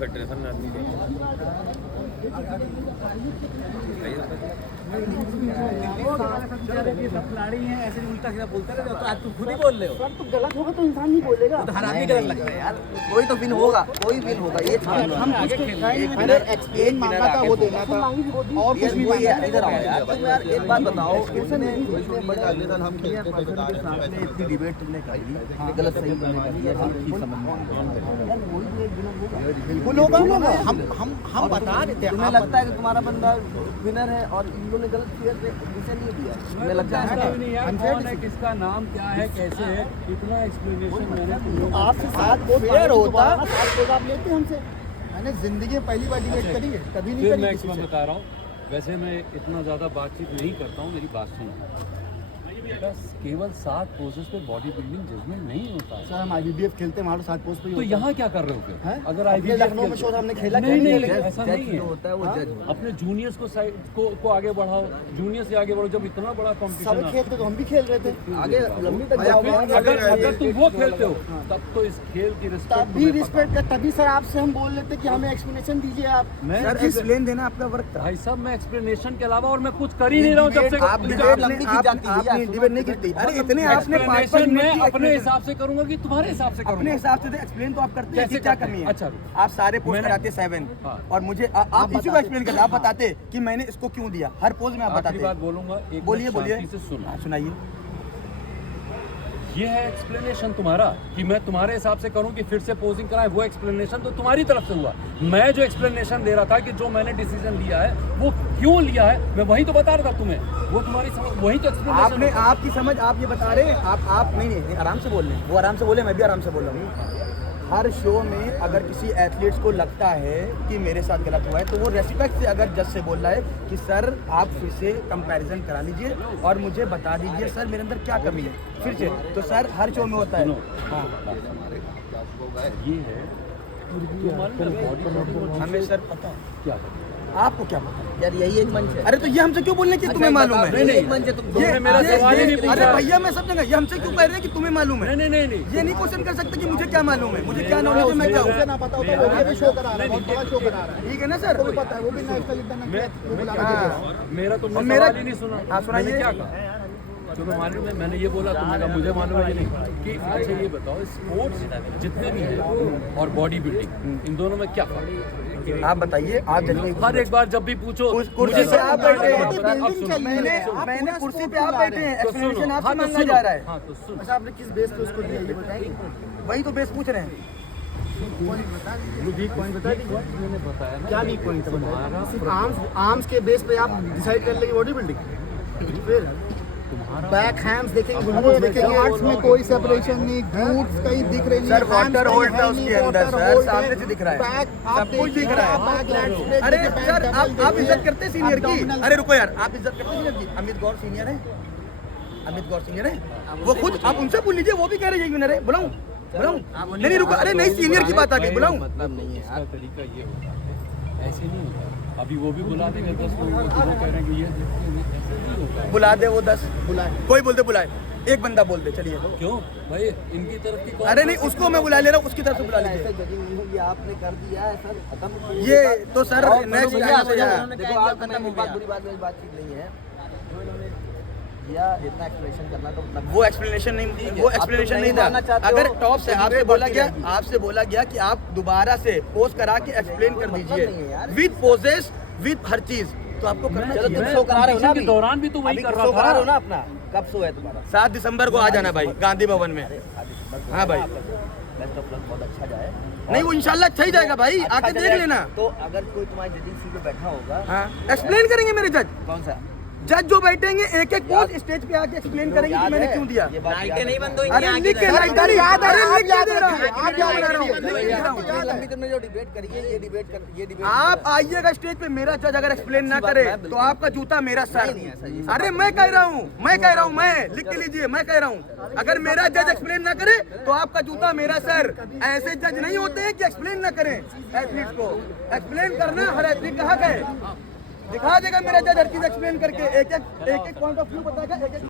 Federation में आदमी सब खिलाड़ी हैं, ऐसे उल्टा सीधा बोलते रहते हो, तो आज तुम खुद ही बोल रहे हो। सर तो गलत होगा तो इंसान नहीं बोलेगा। तो हर आदमी गलत लगता है यार। कोई तो विन होगा, कोई विन होगा। ये हम आगे कुछ खेल मैंने एक्सप्लेन मांगा था, वो देना था और कुछ भी वही मांगा। इधर आओ यार। तुम यार एक बात बताओ, अगले साल हम इतनी डिबेट तुमने करी, गलत सही तुमने करी है, ठीक समझ में बिल्कुल होगा। हम बता रहे थे। तुम्हें लगता है कि तुम्हारा बंदा विनर है और इन लोगों ने गलत डिसीजन नहीं दिया? तुम्हें लगता है कौन है, किसका नाम क्या है, कैसे है, इतना एक्सप्लेनेशन मैंने आपसे 7 वोट फेयर होता, 7 वोट आप लेते हमसे। मैंने जिंदगी में पहली बार डिबेट करी है, कभी नहीं फिर करी मैं किसी से। बता रहा हूँ, वैसे मैं इतना ज़्यादा बातचीत नहीं करता हूँ, मेरी बात सुनो। बस केवल 7 पोजेस पे बॉडी बिल्डिंग जजमेंट नहीं होता है। सर हम IBBF खेलते हैं, हमारे 7 पोस्ट पे ही तो होता है। यहाँ क्या कर रहे हो फिर? हैं? अगर अपने IBBF लखनऊ में शोध हमने खेला नहीं नहीं, खेला। ऐसा नहीं है। होता है वो जज अपने जूनियर्स को साइड को आगे बढ़ाओ, जूनियर से आगे बढ़ो। जब इतना बड़ा सब कंपटीशन है, खेलते तो हम भी खेल रहे थे। आगे लंबी तक या जाओगे। फिर अगर तुम वो खेलते हो, तब तो इस खेल की रिस्पेक्ट तभी रिस्पेक्ट कर, तभी सर आपसे हम बोल लेते कि हमें एक्सप्लेनेशन दीजिए आप। मैं सर एक्सप्लेन देना आपका वर्क था। भाई साहब, मैं एक्सप्लेनेशन के अलावा और मैं कुछ कर ही नहीं रहा हूँ जब से। आप डिबेट लंबी की जाती है, आपने डिबेट नहीं की। अरे इतने आपने 5 एक्सप्लेनेशन मैं अपने हिसाब से करूंगा कि तुम्हारे हिसाब से अपने करूंगा। हिसाब से एक्सप्लेन तो आप करते हैं कि कैसे क्या करते हैं? कमी है। अच्छा, आप सारे पोस्ट मैंने- कराते 7 हाँ। और मुझे आप इसी को एक्सप्लेन करते, आप बताते कि मैंने इसको क्यों दिया। हर पोज में आप आखिरी बताते। बात बोलूंगा, एक बोलिए मिनट बोलिए, शांति से सुनो। हाँ, सुनाइए। ये है एक्सप्लेनेशन तुम्हारा कि मैं तुम्हारे हिसाब से करूं कि फिर से पोजिंग कराएं, वो एक्सप्लेनेशन तो तुम्हारी तरफ से हुआ। मैं जो एक्सप्लेनेशन दे रहा था कि जो मैंने डिसीजन लिया है वो क्यों लिया है, मैं वही तो बता रहा था तुम्हें। वो तुम्हारी समझ, वही तो आपने एक्सप्लेनेशन। आपकी समझ, आप ये बता रहे हैं। आप नहीं आराम से बोल रहे हैं। वो आराम से बोले, मैं भी आराम से बोल रहा हूँ। हर शो में अगर किसी एथलीट्स को लगता है कि मेरे साथ गलत हुआ है, तो वो रेस्पेक्ट से अगर जज से बोल रहा है कि सर आप फिर से कंपैरिजन करा लीजिए और मुझे बता दीजिए सर मेरे अंदर क्या कमी है फिर से। तो सर हर शो में होता है। हाँ ये है हमें सर पता है। क्या आपको क्या पता यार? यही एक मंच है। अरे तो ये हमसे क्यों बोलने की तुम्हें मालूम है? नहीं, नहीं, मंच है तुम। तुमने मेरा सवाल ही नहीं पूछा। अरे भैया मैं सब जगह, ये हमसे क्यों कह रहे हैं कि तुम्हें मालूम है? नहीं नहीं नहीं ये नहीं क्वेश्चन कर सकते कि मुझे क्या मालूम है, मुझे क्या नॉलेज है, मैं क्या उसे हूँ। ना पता होता, वो भी शो करा रहा है, बहुत बड़ा शो करा रहा है। ठीक है ना सर? वो भी पता है, वो भी नेशनल एकदम मेरा तुमने और मेरा- सवाल ही नहीं सुना। हाँ, सुनाइए। मैंने क्या कहा? तुम्हें मालूम है, मैंने ये बोला, तुमने कहा मुझे मालूम है नहीं कि अच्छा ये बताओ, स्पोर्ट्स जितने भी हैं और बॉडी बिल्डिंग, इन दोनों में क्या फर्क है? आप बताइए। आप जल्दी हर एक बार जब भी पूछो कुर्सी पे आप बैठे हैं। अब सुनो। मैंने कुर्सी पे आप बैठे हैं, तो एक्सप्लेनेशन सुनो। आपसे हाँ, तो मांगा सुनो। जा रहा है। हाँ, तो सुनो। अच्छा आपने किस बेस पे उसको दिया ये बताएंगे? वही तो बेस पूछ रहे हैं। वीक पॉइंट बता दीजिए। मैंने बताया ना, क्या वीक पॉइंट है? तुम्हारा सिर्फ आर्म्स के बेस पे आप डिसाइड कर लेंगे बॉडी बिल्डिंग, फिर बैक हैम्स देखेंगे, ग्लूट्स देखेंगे, आर्ट्स में कोई सेपरेशन नहीं, ग्लूट्स कहीं दिख रहे नहीं, सर वाटर होल्ड है उसके अंदर, सर सामने से दिख रहा है, बैक सब कुछ दिख रहा है। अरे सर आप इज्जत करते हैं सीनियर की? अरे रुको यार, आप इज्जत करते हैं सीनियर की? अमित गौर सीनियर है, अमित गौर सीनियर है, वो खुद आप उनसे पूछ लीजिए, वो भी कह रहे हैं विनर है। बुलाऊं? नहीं रुको, अरे नहीं सीनियर की बात आ गई, बुलाऊं? मतलब नहीं है। इसका तरीका ये होता है, ऐसे नहीं होता। अभी वो भी बुला देंगे 10 लोगों को, वो कह रहे हैं कि ये ऐसे नहीं होता। बुला दे वो 10 बुलाए, कोई बोलते बुलाए, एक बंदा बोल दे चलिए। क्यों भाई, इनकी तरफ की कौन? अरे नहीं, उसको मैं बुला ले रहा हूँ, उसकी तरफ से बुला लीजिए। आपने कर दिया है सर, खत्म। ये तो सर नेक्स्ट देखो टाइम से देखो आप खत्म हो गया, बुरी बातचीत नहीं है या इतना एक्सप्लेनेशन करना तो वो एक्सप्लेनेशन नहीं, वो एक्सप्लेनेशन नहीं था। अगर टॉप से आपसे बोला गया कि आप दोबारा से पोस्ट करा के एक्सप्लेन कर दीजिए विद पोजेस विद हर चीज, तो आपको करना चाहिए। तुम शो करा रहे हो ना के दौरान भी तो वही कर रहा था। ना अपना, कब शो है तुम्हारा? 7 दिसंबर को आ जाना भाई गांधी भवन में। हाँ भाई, बेस्ट ऑफ लक, बहुत अच्छा जाए। नहीं वो इंशाल्लाह अच्छा ही जाएगा भाई, आके देख लेना। तो अगर कोई तुम्हारी जजिंग सीट पे बैठा होगा, हाँ एक्सप्लेन करेंगे मेरे जज, कौन सा? जज जो बैठेंगे एक एक पोस्ट स्टेज पे आके एक्सप्लेन करेंगे कि मैंने क्यों दिया। लाइटें नहीं बंद हुई। अरे लिख के लाइटर याद है, आप याद दे रहा हूँ, आप याद बना रहा हूँ। लंबी तुमने जो डिबेट करी है, ये डिबेट आप आइएगा स्टेज पे, मेरा जज अगर एक्सप्लेन ना करे तो आपका जूता मेरा सर। अरे मैं कह रहा हूँ, मैं लिख के लीजिए, मैं कह रहा हूँ अगर मेरा जज एक्सप्लेन ना करे तो आपका जूता मेरा सर। ऐसे जज नहीं होते हैं कि एक्सप्लेन ना करें एथलीट को। एक्सप्लेन करना हर एथलीट का हक है। दिखा देगा मेरा जज हर चीज एक्सप्लेन करके, एक एक पॉइंट ऑफ व्यू बताएगा, एक एक